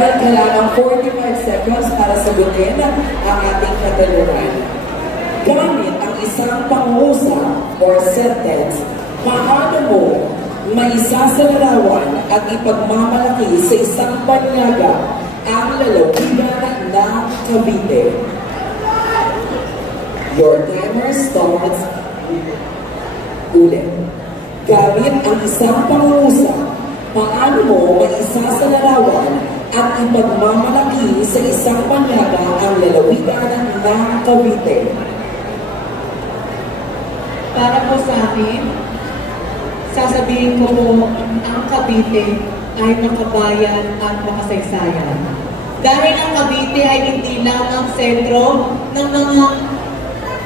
Meron ka lang ng 45 seconds para sagutin ang ating katanungan. Gamit ang isang pangusap or sentence, paano mo maisasalarawan at ipagmamalaki sa isang banyaga ang lalawigan ng Cavite? Your timer starts ulit. Gamit ang isang pangusap, paano mo maisasalarawan at ipagmamalaki sa isang banyaga ang lalawigan ng Cavite? Para po sa akin, sasabihin ko po, ang Cavite ay makabayan at makasaysayan. Dahil ang Cavite ay hindi lamang sentro ng mga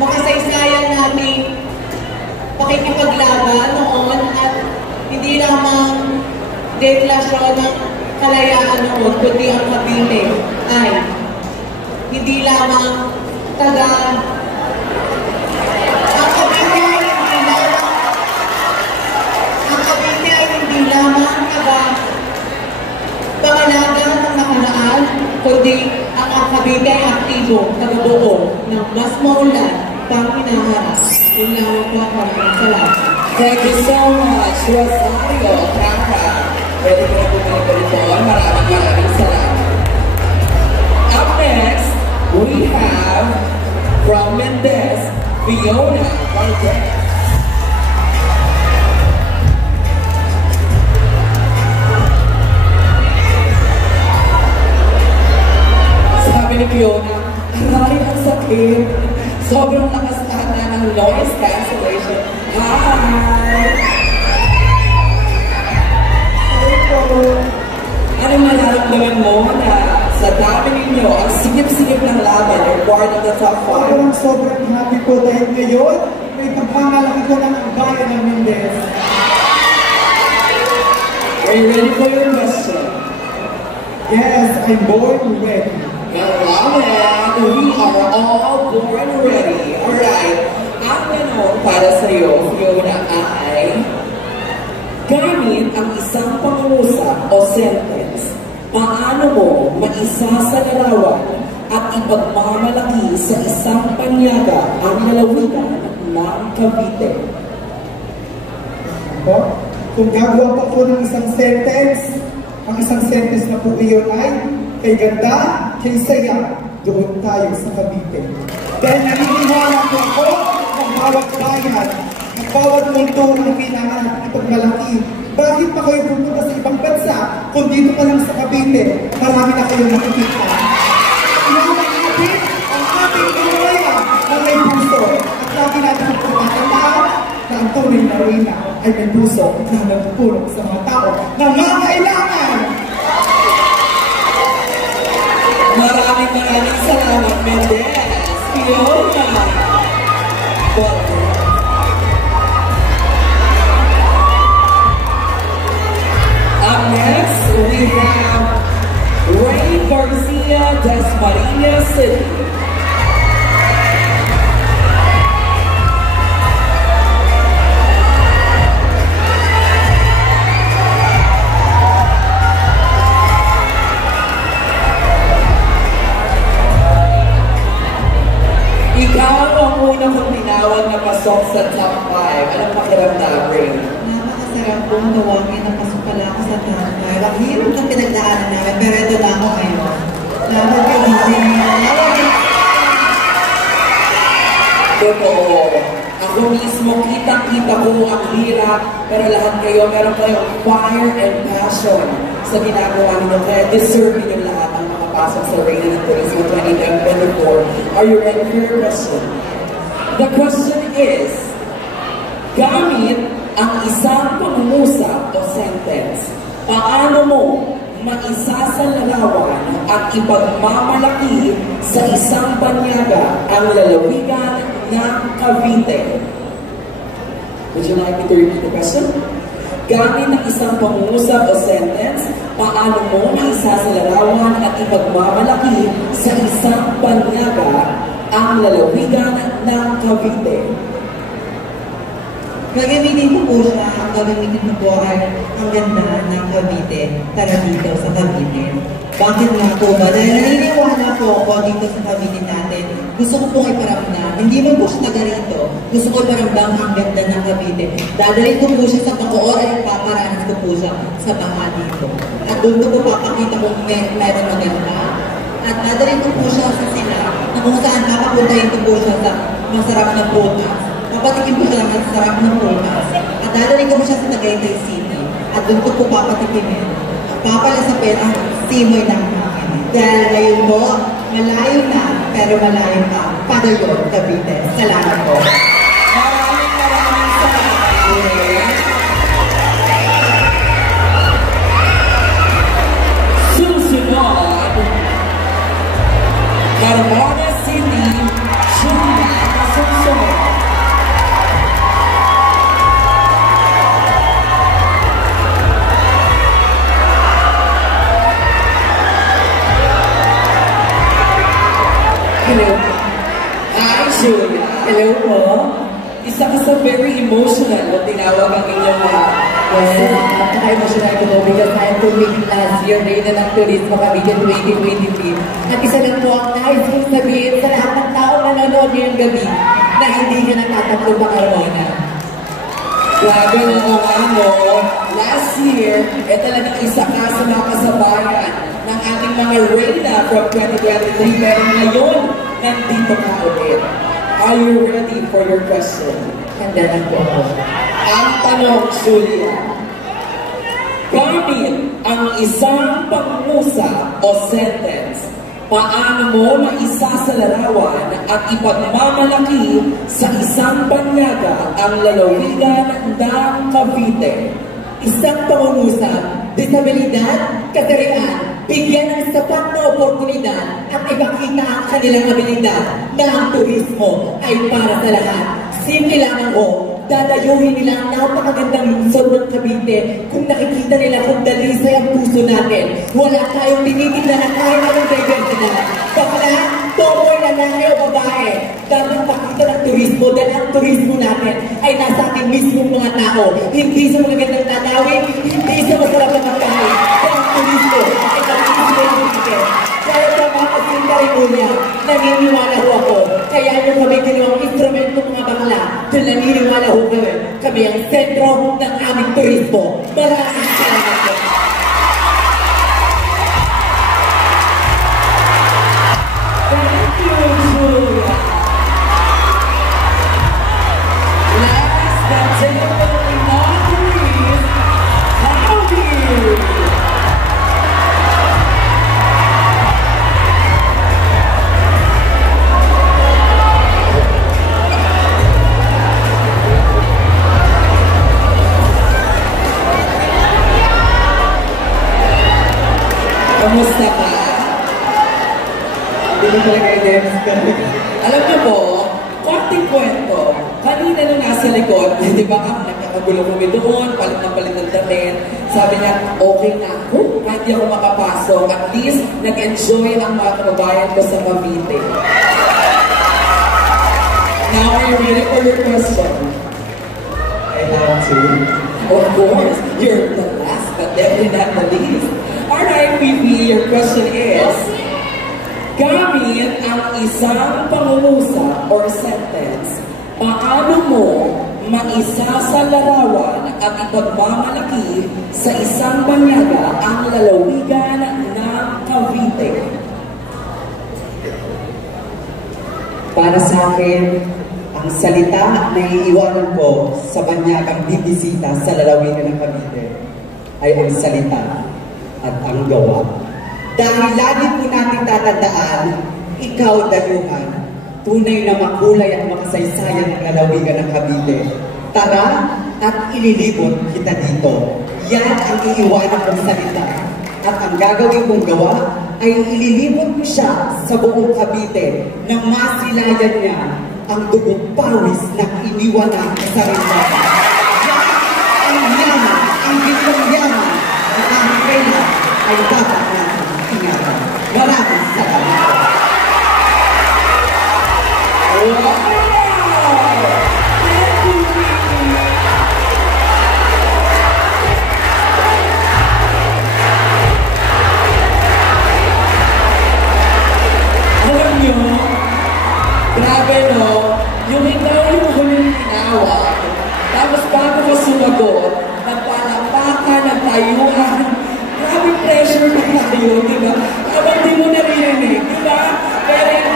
makasaysayan nating pakikipaglaban noon at hindi lamang deklarasyon ng kalayaan noon, kundi ang Cavite ay hindi lamang pangalaga ng nakaraan, kundi ang Cavite ay aktibo, tagabuo ng mas maulan pang hinaharap. Yun lang po ako. Salamat. Thank you so much, Rosario Franca. Pwede ko na bumalik ko ito. Maraming salamat. Up next, we have from Mendez, Fiona Valdez. Sabi ni Fiona, aray ang sakit. Sobrang lakas na ng noise cancellation. Hi! Anong nararamdaman mo na sa dami ninyo, ang sigip-sigip ng laban, you're part of the top 5? Sobrang happy po dahil ngayon, may pagmamalaki ko ng bayan ng Mendez. Are you ready for your question? Yes, I'm born ready. Alright, we are all born ready. Alright, ang tanong para sa iyo, Fiona, ay gamit ang isang pangusap o sentence, paano mo maisasalarawan at ipagmamalaki sa isang panyaga ang lalawigan ng Cavite? Kung gagawa pa po ng isang sentence, ang isang sentence na po iyon ay kay ganda, kay saya, doon tayo sa Cavite. Dahil naniniwala po ako ng bawat bayan, ng bawat mundo ang kailangan ipagmalaki. Bakit pa kayo pupunta sa ibang bansa kung dito pa lang sa Cavite, marami na kayong nakikita. Inaakapit ang ating Pinoya na may puso at lagi natin ang pagkakataon na ang tunay na reyna ay may puso na nagpupulong sa mga tao na mangailangan. Maraming salamat, Mendez. Fiona. Up next, we have Ray Garcia, Dasmariñas City. Ikaw ang unang kong tinawag na pasok sa top 5. Anong pakiramdam, Ray? Napakasarap pong tawagin na pasok pala ako sa top 5. Ang hirap ng pinagdaanan namin, pero ito na ako ngayon. Lahat ka din. Totoo. Ako mismo, kitang-kita ko ang hirap, pero lahat kayo, meron kayong fire and passion sa ginagawa ninyo. Kaya deserve ninyo lahat ang makapasok sa Reyna ng Turismo 2024. Are you ready for your question? The question is, gamit ang isang pangungusap o sentence, paano mo maisasalarawan at ipagmamalaki sa isang banyaga ang lalawigan ng Cavite? Would you like me to repeat the question? Gamit ang isang pangungusap o sentence, paano mo maisasalarawan at ipagmamalaki sa isang banyaga ang lalawigan ng Cavite? Would you like me to repeat the question? Gamit ang isang pangungusap o sentence, paano mo maisasalarawan at ipagmamalaki sa isang banyaga ang lalawigan ng Cavite? Would you like me to repeat the question? Gamit ang isang pangungusap o sentence, paano mo maisasalarawan at ipagmamalaki sa isang banyaga ang lalawigan ng Cavite? Gagamitin ko po siya, ang gagamitin ko po ay ang ganda ng Cavite, tara dito sa Cavite. Bakit nga po ba? Dahil naniniwala po ako dito sa Cavite natin, gusto ko pong iparamdam, hindi man po siya taga rito, gusto ko iparamdam ang ganda ng Cavite. Dadalhin ko po siya sa Bacoor at paparanas ko po siya sa Baha dito. At doon ko po papakita kung meron maganda. At dadalhin ko po siya sa sila, na kung saan papapuntahin ko po siya sa masarap na prutas. Papatikin po siya ng masarap na prutas. At dadalhin ko po siya sa Tagaytay City. At doon ko po papatikin. Papalasapin ang simoy ng akin. Dahil ngayon po, malayo na, pero malayo pa. Padayon, Cavite. Salamat po. Maraming salamat. Susunod, Carmona City, Julia Asuncion. Hello. Hi, Julia. Hello po. Isa ka sa very emotional o tinawag ang inyong Yes, napaka-emotional ko po because I am competing last year Reyna ng Turismo Cavite 2023. At isa lang po ang nais kong sabihin sa lahat ng tao na nanonood ngayong gabi na hindi ka nagtatatlo pa Carmona. Grabe mo ano, last year, talagang isa ka sa mga kasabayan ng ating mga Reyna from 2023, pero ngayon, nandito ka ulit. Are you ready for your question? Handa lang po ako. Ang tanong, Julia, gamit ang isang pangmusa o sentence, paano mo maisasalarawan at ipagmamalaki sa isang banyaga ang lalawigan ng Cavite? Isang pangungusap, disabilidad, kasarian, bigyan ng sapat na oportunidad at ipakita ang kanilang abilidad na ang turismo ay para sa lahat. Simple lamang ho, dadayuhin nila ang napakagandang lungsod ng Cavite kung nakikita nila kung dalisay ang puso natin. Wala tayong tinitignan na kahit anong diversity. Bakla, tomboy, lalaki o babae, dapat pakita ng turismo dahil ang turismo natin ay nasa ating mismong mga tao. Hindi sa mga gandang tatawin, hindi sa masarap na pagkain. Kaya ang turismo ay turismo ng Cavite. Kaya sa mga kasintarigunya, naniniwala ho ako. Kaya nyo kami ginawang instrumento mga bakla. Dahil naniniwala ho kami. Kami ang sentro ng aming turismo. Maraming salamat po. Thank you, Julia. Last but definitely not least, Howdy. Kamusta ka? Hindi ko talaga i-demonstrate. Alam niyo po, konting kwento. Kanina nung nasa likod, di ba nakakagulo kami doon, palit ng damit. Sabi niya, okay na ako, kahit di ako makapasok. At least, nag-enjoy ang mga kababayan ko sa Cavite. Now, are you ready for your question? I have to. Of course, you're the last, but definitely not the least. Alright, Vivi, your question is, gamit ang isang pangungusap or sentence, paano mo maisasalarawan at ipagmamalaki sa isang banyaga ang lalawigan ng Cavite? Para sa akin, ang salita na iiwanan ko sa banyagang bibisita sa lalawigan ng Cavite ay ang salita at ang gawa. Dahil lagi po natin tatandaan, ikaw dayuhan, tunay na makulay at makasaysayan ng lalawigan ng Cavite. Tara at ililibot kita dito. Yan ang iiwanan kong salita. At ang gagawin kong gawa ay ililibot ko siya sa buong Cavite nang masilayan niya ang dugong pawis na iniwan ng sarili. Yan ang yaman, ang gitong yaman na ang kailan ay dapat natin ingatan. Maraming salamat. Wow! Thank you, Vivi! Grabe, no? Yung ikaw yung huling tinawag. Tapos bago ka sumagot, nagpalapakan, nagtayuan. Grabe pressure na tayo, di ba? Habang di mo naririnig, di ba? Pero in